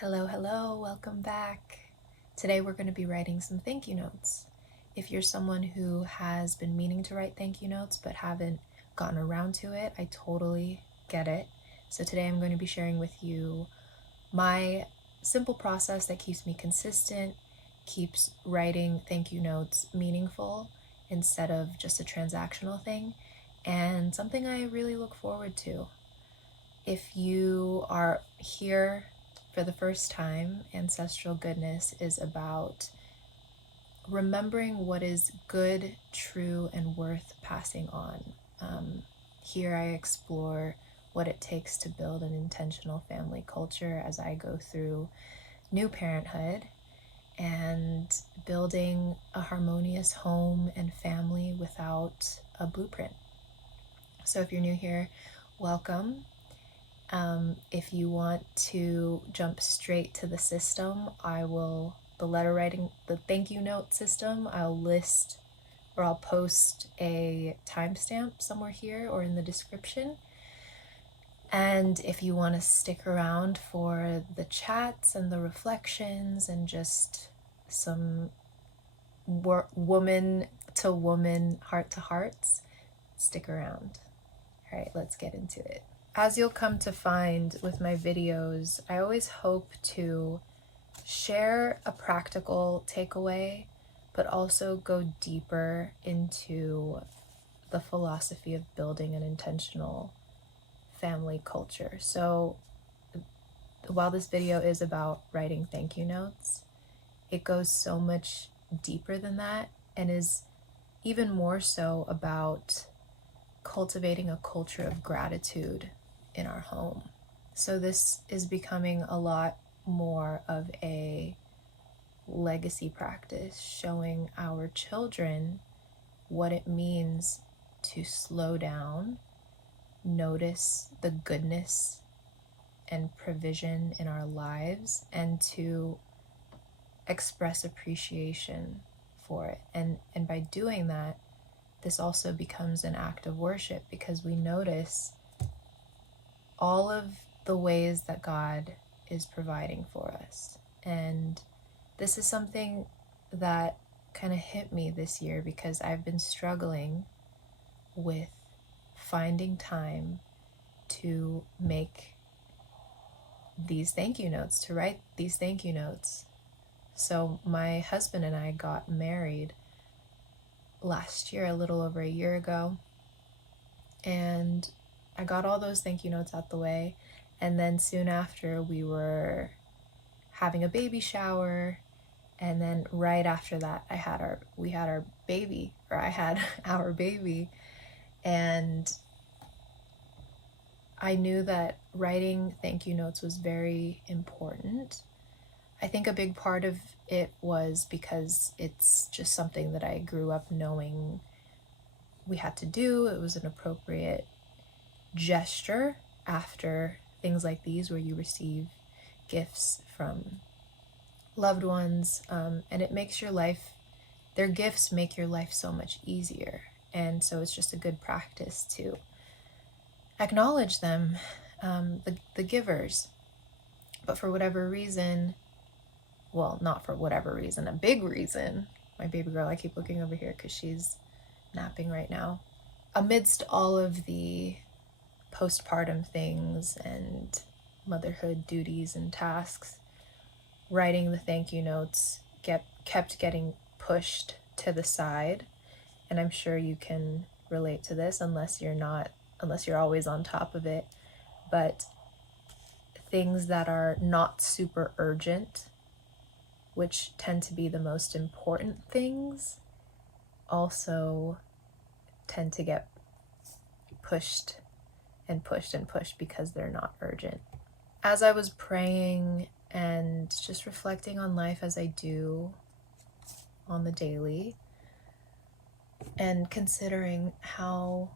Hello, welcome back. Today we're going to be writing some thank you notes. If you're someone who has been meaning to write thank you notes but haven't gotten around to it, I totally get it. So today I'm going to be sharing with you my simple process that keeps me consistent, keeps writing thank you notes meaningful instead of just a transactional thing, and something I really look forward to. If you are here for the first time, Ancestral Goodness is about remembering what is good, true, and worth passing on. Here I explore what it takes to build an intentional family culture as I go through new parenthood and building a harmonious home and family without a blueprint. So if you're new here, welcome. If you want to jump straight to the system, the letter writing, the thank you note system, I'll post a timestamp somewhere here or in the description. And if you want to stick around for the chats and the reflections and just some woman to woman, heart to hearts, stick around. All right, let's get into it. As you'll come to find with my videos, I always hope to share a practical takeaway, but also go deeper into the philosophy of building an intentional family culture. So while this video is about writing thank you notes, it goes so much deeper than that and is even more so about cultivating a culture of gratitude in our home. So this is becoming a lot more of a legacy practice, showing our children what it means to slow down, notice the goodness and provision in our lives, and to express appreciation for it. And by doing that, this also becomes an act of worship because we notice all of the ways that God is providing for us. And this is something that kind of hit me this year because I've been struggling with finding time to make these thank you notes, to write these thank you notes. So my husband and I got married last year, a little over a year ago, and I got all those thank you notes out the way, and then soon after we were having a baby shower, and then right after that I had our baby, and I knew that writing thank you notes was very important. I think a big part of it was because it's just something that I grew up knowing we had to do. It was an appropriate gesture after things like these where you receive gifts from loved ones, and it makes their gifts make your life so much easier. And so it's just a good practice to acknowledge them, the givers. But for whatever reason, well, not for whatever reason, a big reason, my baby girl, I keep looking over here because she's napping right now. Amidst all of the postpartum things and motherhood duties and tasks, writing the thank you notes kept getting pushed to the side. And I'm sure you can relate to this unless you're always on top of it. But things that are not super urgent, which tend to be the most important things, also tend to get pushed and pushed and pushed because they're not urgent. As I was praying and just reflecting on life as I do on the daily, and considering how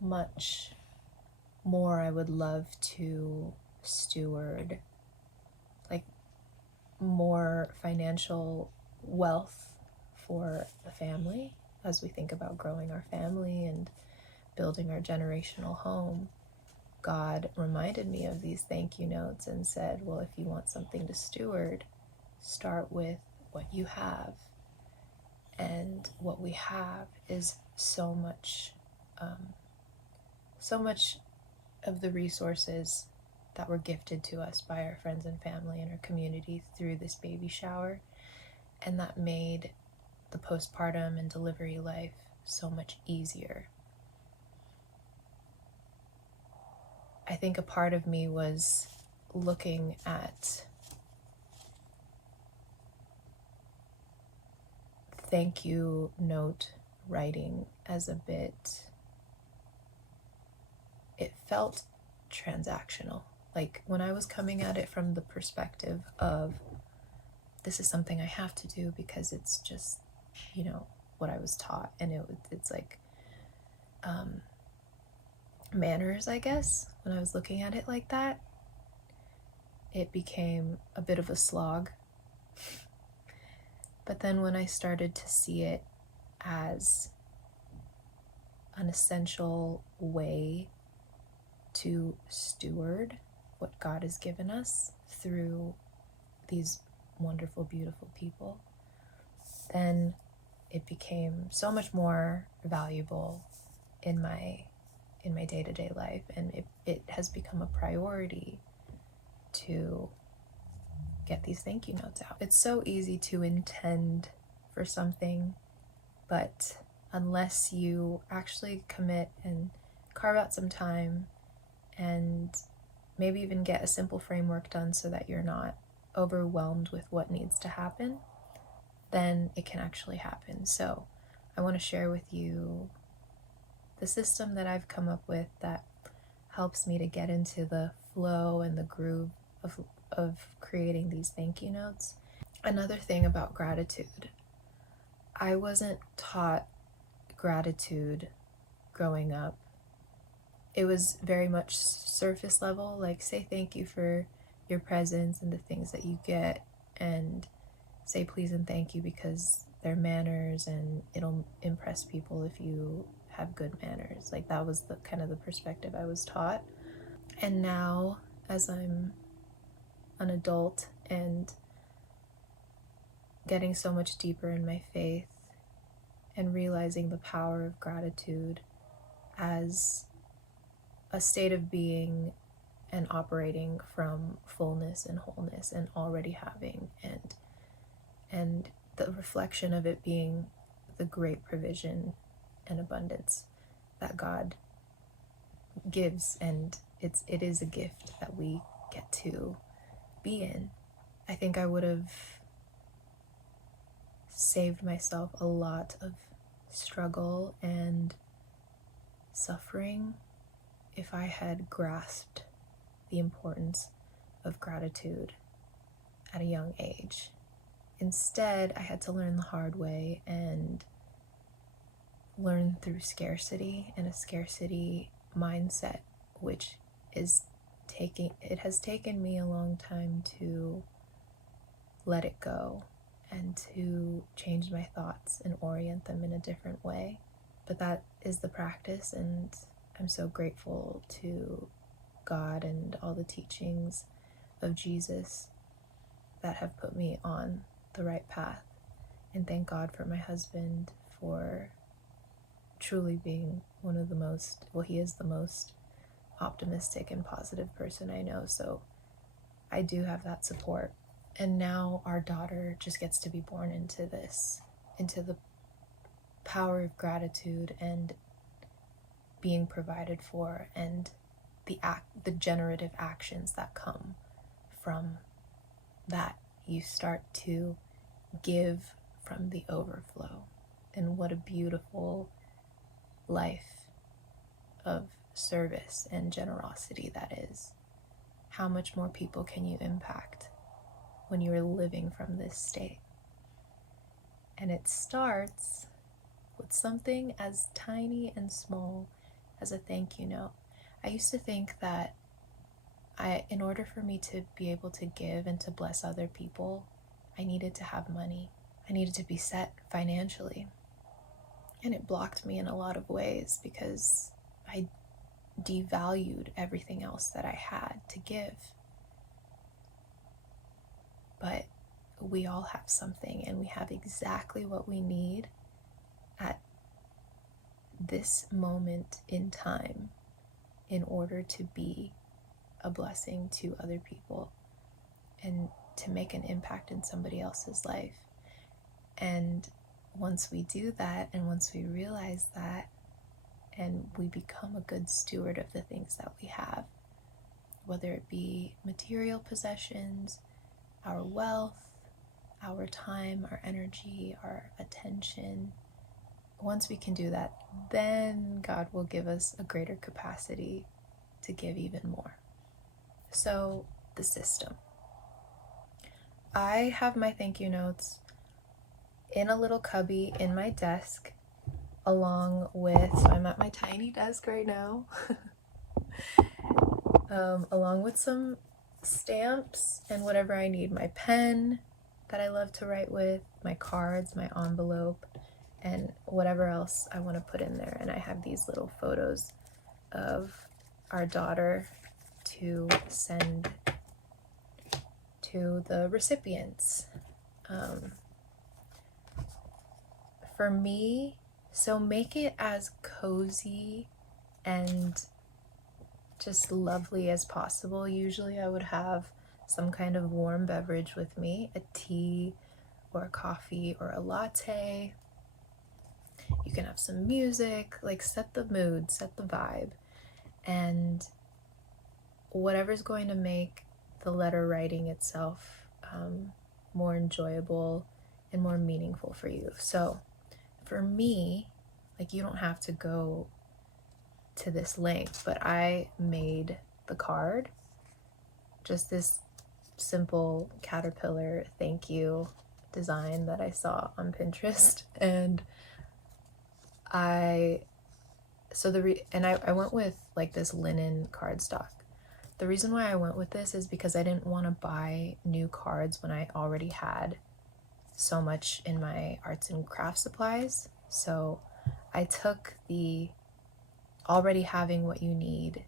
much more I would love to steward, like, more financial wealth for the family as we think about growing our family and building our generational home, God reminded me of these thank you notes and said, well, if you want something to steward, start with what you have. And what we have is so much of the resources that were gifted to us by our friends and family and our community through this baby shower, and that made the postpartum and delivery life so much easier. I think a part of me was looking at thank you note writing as a bit, it felt transactional. Like when I was coming at it from the perspective of this is something I have to do because it's just, you know, what I was taught, and it's like manners, I guess. When I was looking at it like that, it became a bit of a slog. But then when I started to see it as an essential way to steward what God has given us through these wonderful, beautiful people, then it became so much more valuable in my day-to-day life, and it has become a priority to get these thank you notes out. It's so easy to intend for something, but unless you actually commit and carve out some time and maybe even get a simple framework done so that you're not overwhelmed with what needs to happen, then it can actually happen. So I want to share with you the system that I've come up with that helps me to get into the flow and the groove of creating these thank you notes. Another thing about gratitude, I wasn't taught gratitude growing up. It was very much surface level, like say thank you for your presence and the things that you get, and say please and thank you because they're manners and it'll impress people if you have good manners. Like that was the kind of the perspective I was taught. And now as I'm an adult and getting so much deeper in my faith and realizing the power of gratitude as a state of being and operating from fullness and wholeness and already having, and the reflection of it being the great provision and abundance that God gives, and it is a gift that we get to be in. I think I would have saved myself a lot of struggle and suffering if I had grasped the importance of gratitude at a young age. Instead, I had to learn the hard way and learn through scarcity and a scarcity mindset, which it has taken me a long time to let it go and to change my thoughts and orient them in a different way. But that is the practice, and I'm so grateful to God and all the teachings of Jesus that have put me on the right path. And thank God for my husband for truly being one of the most, well, he is the most optimistic and positive person I know. So I do have that support. And now our daughter just gets to be born into this, into the power of gratitude and being provided for, and the generative actions that come from that. You start to give from the overflow, and what a beautiful life of service and generosity that is. How much more people can you impact when you are living from this state? And it starts with something as tiny and small as a thank you note. I used to think that in order for me to be able to give and to bless other people, I needed to have money. I needed to be set financially. And it blocked me in a lot of ways because I devalued everything else that I had to give. But we all have something, and we have exactly what we need at this moment in time in order to be a blessing to other people and to make an impact in somebody else's life. And once we do that, and once we realize that, and we become a good steward of the things that we have, whether it be material possessions, our wealth, our time, our energy, our attention, once we can do that, then God will give us a greater capacity to give even more. So, the system. I have my thank you notes in a little cubby in my desk, along with, so I'm at my tiny desk right now, along with some stamps and whatever I need, my pen that I love to write with, my cards, my envelope, and whatever else I want to put in there. And I have these little photos of our daughter to send to the recipients. For me, so make it as cozy and just lovely as possible. Usually I would have some kind of warm beverage with me, a tea or a coffee or a latte. You can have some music, like set the mood, set the vibe, and whatever's going to make the letter writing itself more enjoyable and more meaningful for you. So for me, like, you don't have to go to this length, but I made the card, just this simple caterpillar thank you design that I saw on Pinterest. And I went with like this linen cardstock. The reason why I went with this is because I didn't want to buy new cards when I already had so much in my arts and craft supplies. So I took the already having what you need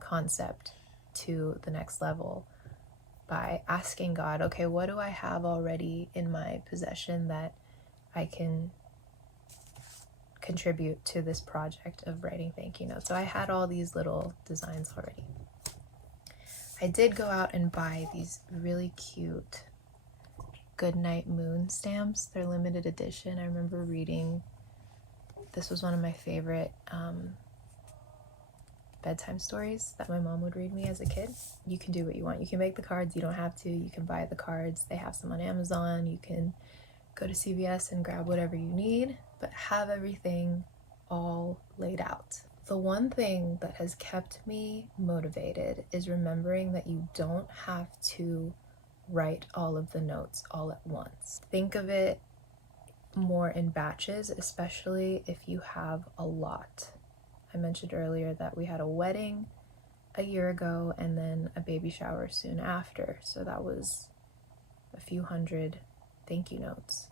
concept to the next level by asking God, okay, what do I have already in my possession that I can contribute to this project of writing thank you notes? So I had all these little designs already. I did go out and buy these really cute Goodnight Moon stamps. They're limited edition. I remember reading, this was one of my favorite bedtime stories that my mom would read me as a kid. You can do what you want. You can make the cards, you don't have to. You can buy the cards. They have some on Amazon. You can go to CVS and grab whatever you need, but have everything all laid out. The one thing that has kept me motivated is remembering that you don't have to write all of the notes all at once. Think of it more in batches, especially if you have a lot. I mentioned earlier that we had a wedding a year ago and then a baby shower soon after. So that was a few hundred thank you notes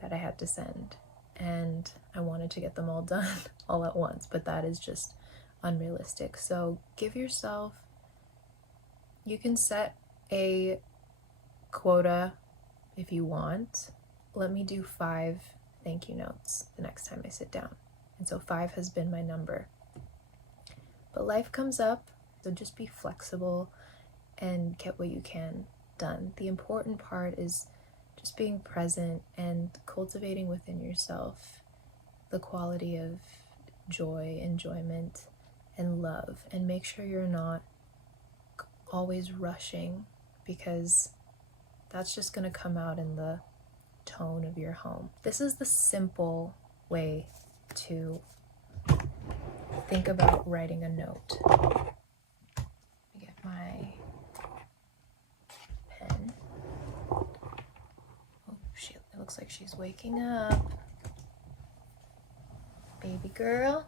that I had to send. And I wanted to get them all done all at once, but that is just unrealistic. So give yourself, you can set a quota if you want. Let me do 5 thank you notes the next time I sit down. And so 5 has been my number. But life comes up, so just be flexible and get what you can done. The important part is just being present and cultivating within yourself the quality of joy, enjoyment, and love. And make sure you're not always rushing, because that's just going to come out in the tone of your home. This is the simple way to think about writing a note. Let me get my pen. Oh, it looks like she's waking up. Baby girl.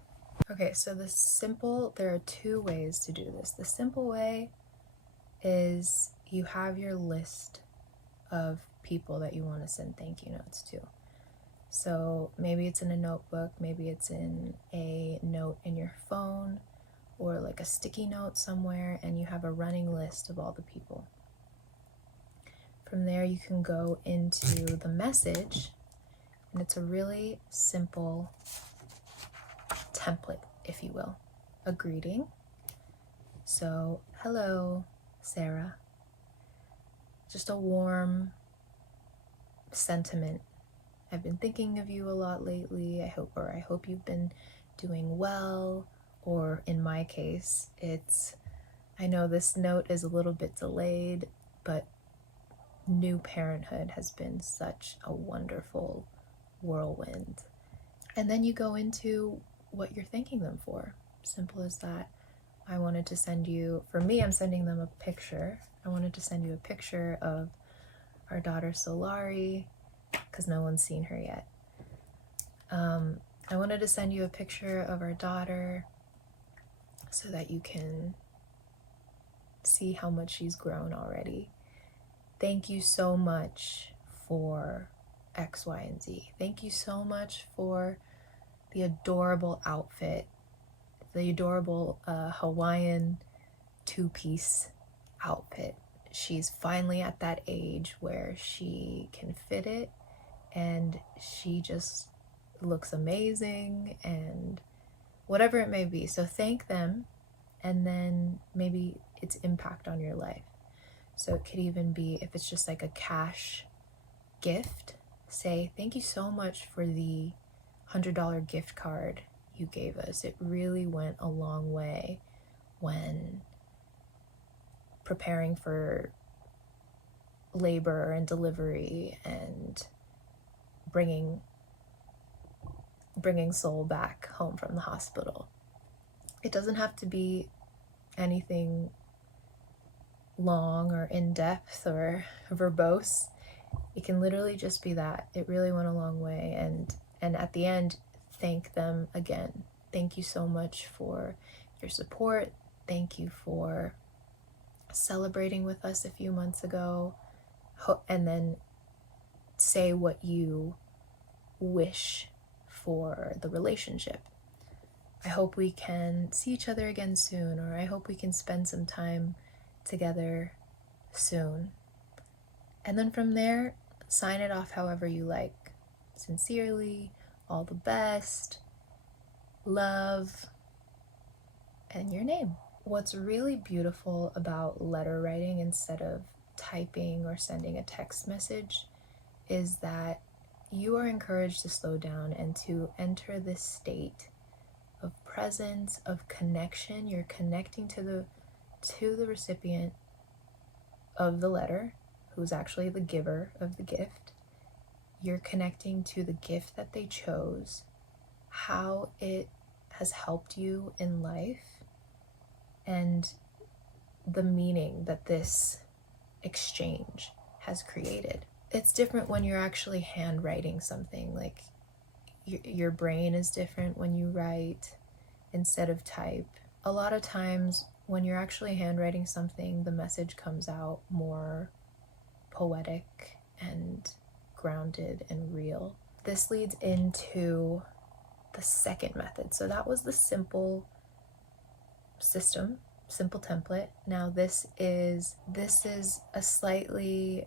Okay, so there are 2 ways to do this. The simple way is you have your list of people that you want to send thank you notes to. So maybe it's in a notebook, maybe it's in a note in your phone, or like a sticky note somewhere, and you have a running list of all the people. From there, you can go into the message, and it's a really simple template, if you will. A greeting. So, hello, Sarah. Just a warm sentiment. I've been thinking of you a lot lately. I hope you've been doing well. Or in my case, I know this note is a little bit delayed, but new parenthood has been such a wonderful whirlwind. And then you go into what you're thanking them for. Simple as that. I wanted to send you, for me, I'm sending them a picture. I wanted to send you a picture of our daughter Solari, because no one's seen her yet. I wanted to send you a picture of our daughter so that you can see how much she's grown already. Thank you so much for X, Y, and Z. Thank you so much for the adorable outfit, the adorable Hawaiian two-piece outfit. She's finally at that age where she can fit it, and she just looks amazing, and whatever it may be. So thank them, and then maybe its impact on your life. So it could even be, if it's just like a cash gift, say, thank you so much for the $100 gift card you gave us. It really went a long way when preparing for labor and delivery and bringing Soul back home from the hospital. It doesn't have to be anything long or in-depth or verbose. It can literally just be that. It really went a long way. And at the end, thank them again. Thank you so much for your support. Thank you for celebrating with us a few months ago. And then say what you wish for the relationship. I hope we can see each other again soon, or I hope we can spend some time together soon. And then from there, sign it off however you like. Sincerely, all the best, love, and your name. What's really beautiful about letter writing instead of typing or sending a text message is that you are encouraged to slow down and to enter this state of presence, of connection. You're connecting to the recipient of the letter, who's actually the giver of the gift. You're connecting to the gift that they chose, how it has helped you in life, and the meaning that this exchange has created. It's different when you're actually handwriting something. Like your brain is different when you write instead of type. A lot of times when you're actually handwriting something, the message comes out more poetic and grounded and real. This leads into the second method. So that was the simple system, simple template. Now this is a slightly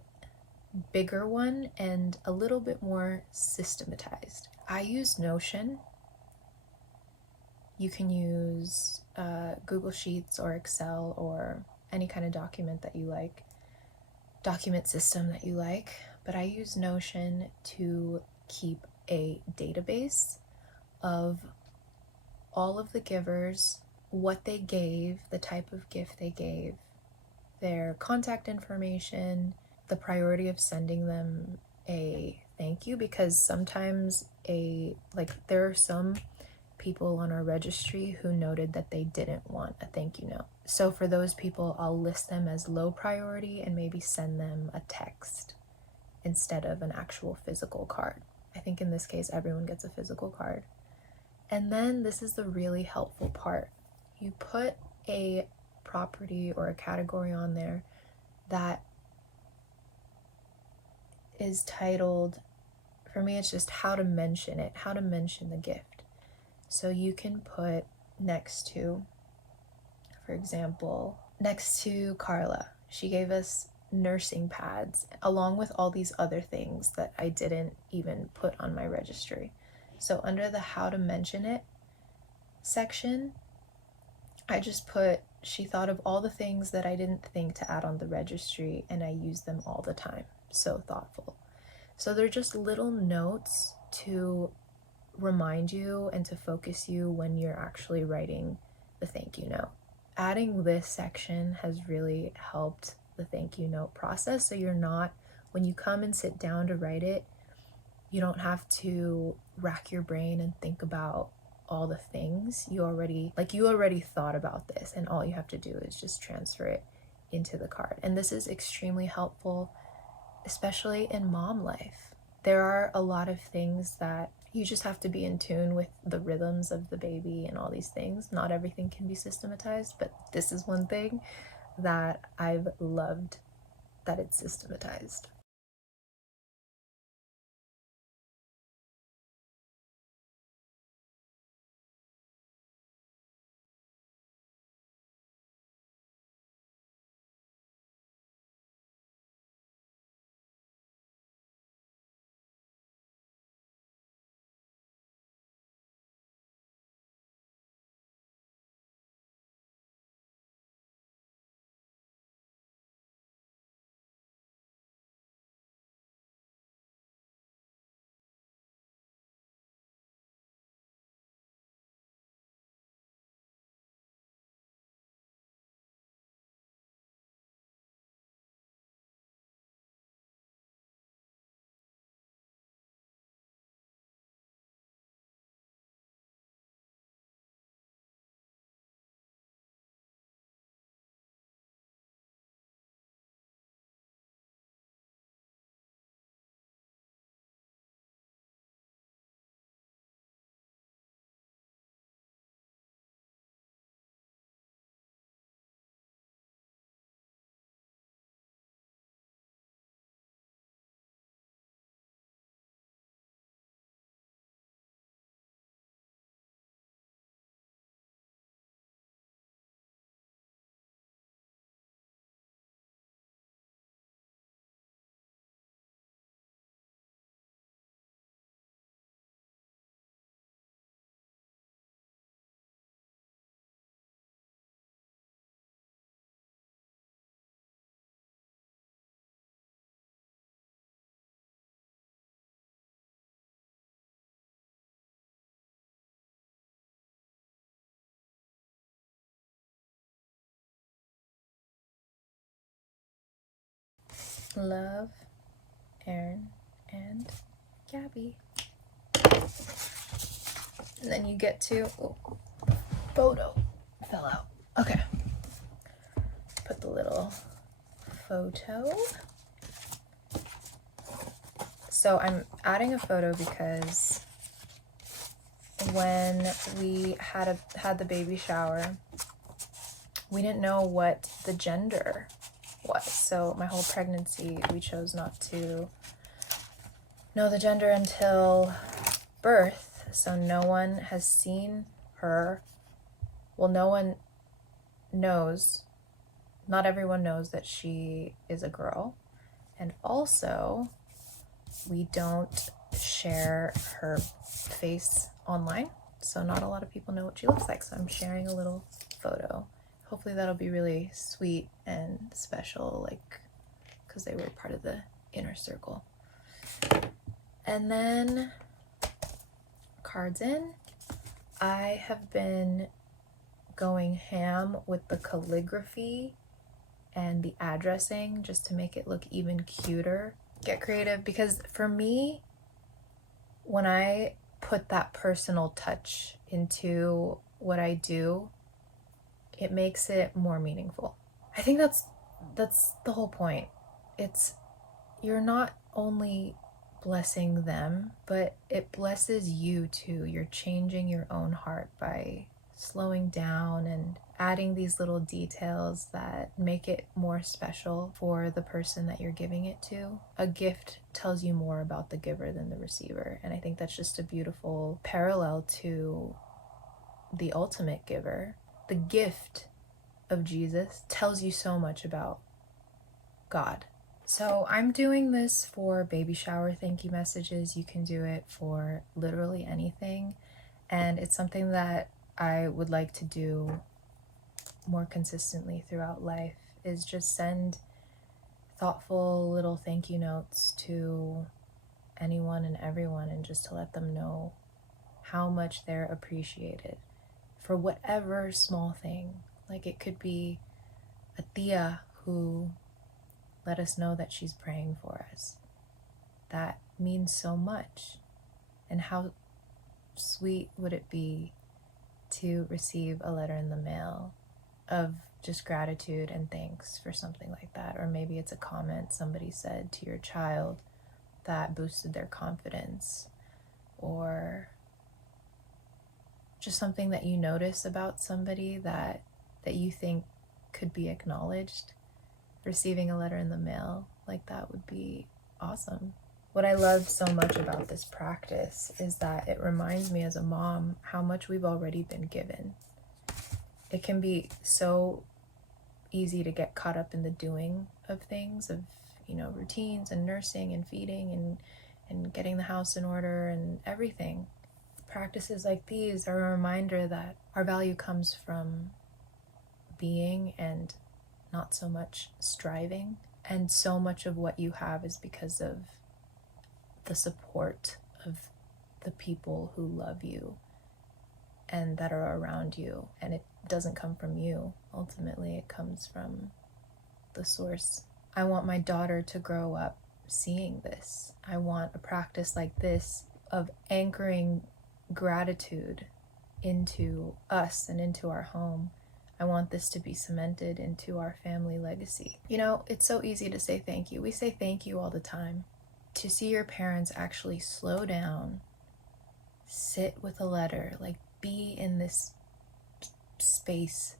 bigger one and a little bit more systematized. I use Notion. You can use Google Sheets or Excel or any kind of document system that you like, but I use Notion to keep a database of all of the givers, what they gave, the type of gift they gave, their contact information, the priority of sending them a thank you, because sometimes there are some people on our registry who noted that they didn't want a thank you note. So for those people, I'll list them as low priority and maybe send them a text instead of an actual physical card. I think in this case, everyone gets a physical card. And then this is the really helpful part. You put a property or a category on there that is titled, for me it's just how to mention the gift. So you can put next to for example, next to Carla, she gave us nursing pads along with all these other things that I didn't even put on my registry. So under the how to mention it section, I just put, she thought of all the things that I didn't think to add on the registry and I use them all the time. So thoughtful. So they're just little notes to remind you and to focus you when you're actually writing the thank you note. Adding this section has really helped the thank you note process. So you're not, when you come and sit down to write it, you don't have to rack your brain and think about all the things. You already thought about this, and all you have to do is just transfer it into the card. And this is extremely helpful, especially in mom life. There are a lot of things that you just have to be in tune with the rhythms of the baby and all these things. Not everything can be systematized, but this is one thing that I've loved that it's systematized. Love, Aaron, and Gabby. And then you get to, oh, photo fell out. Okay. Put the little photo. So I'm adding a photo because when we had the baby shower, we didn't know what the gender was. So my whole pregnancy, we chose not to know the gender until birth. So no one has seen her. Well, no one knows, not everyone knows that she is a girl. And also, we don't share her face online. So not a lot of people know what she looks like. So I'm sharing a little photo. Hopefully that'll be really sweet and special, like, because they were part of the inner circle. And then cards in. I have been going ham with the calligraphy and the addressing just to make it look even cuter. Get creative, because for me, when I put that personal touch into what I do, it makes it more meaningful. I think that's the whole point. It's, you're not only blessing them, but it blesses you too. You're changing your own heart by slowing down and adding these little details that make it more special for the person that you're giving it to. A gift tells you more about the giver than the receiver, and I think that's just a beautiful parallel to the ultimate giver. The gift of Jesus tells you so much about God. So I'm doing this for baby shower thank you messages. You can do it for literally anything. And it's something that I would like to do more consistently throughout life, is just send thoughtful little thank you notes to anyone and everyone, and just to let them know how much they're appreciated for whatever small thing. Like, it could be a tia who let us know that she's praying for us. That means so much. And how sweet would it be to receive a letter in the mail of just gratitude and thanks for something like that? Or maybe it's a comment somebody said to your child that boosted their confidence, or just something that you notice about somebody that you think could be acknowledged. Receiving a letter in the mail like that would be awesome. What I love so much about this practice is that it reminds me as a mom how much we've already been given. It can be so easy to get caught up in the doing of things, of, routines and nursing and feeding and getting the house in order and everything. Practices like these are a reminder that our value comes from being and not so much striving. And so much of what you have is because of the support of the people who love you and that are around you. And it doesn't come from you. Ultimately, it comes from the source. I want my daughter to grow up seeing this. I want a practice like this of anchoring gratitude into us and into our home. I want this to be cemented into our family legacy. It's so easy to say thank you. We say thank you all the time. To see your parents actually slow down, sit with a letter, like be in this space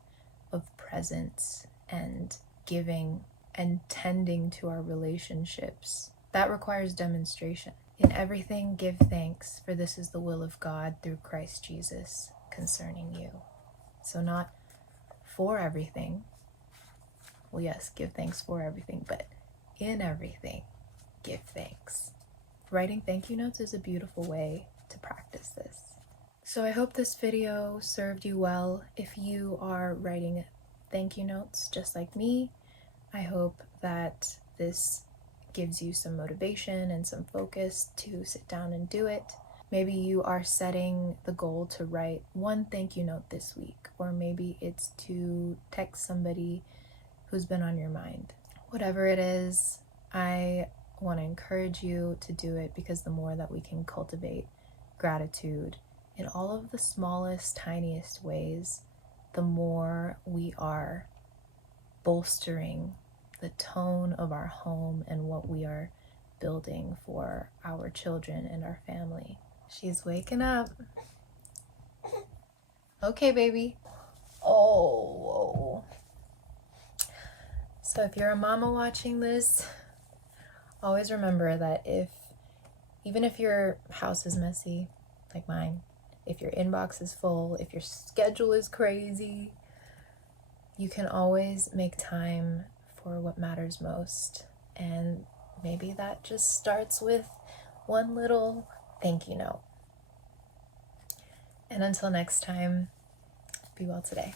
of presence and giving and tending to our relationships, that requires demonstration. In everything, give thanks, for this is the will of God through Christ Jesus concerning you. So not for everything. Well, yes, give thanks for everything, but in everything, give thanks. Writing thank you notes is a beautiful way to practice this. So I hope this video served you well. If you are writing thank you notes just like me, I hope that this gives you some motivation and some focus to sit down and do it. Maybe you are setting the goal to write one thank you note this week, or maybe it's to text somebody who's been on your mind. Whatever it is, I want to encourage you to do it, because the more that we can cultivate gratitude in all of the smallest, tiniest ways, the more we are bolstering the tone of our home and what we are building for our children and our family. She's waking up. Okay, baby. Oh. So if you're a mama watching this, always remember that even if your house is messy, like mine, if your inbox is full, if your schedule is crazy, you can always make time for what matters most. And maybe that just starts with one little thank you note. And until next time, be well today.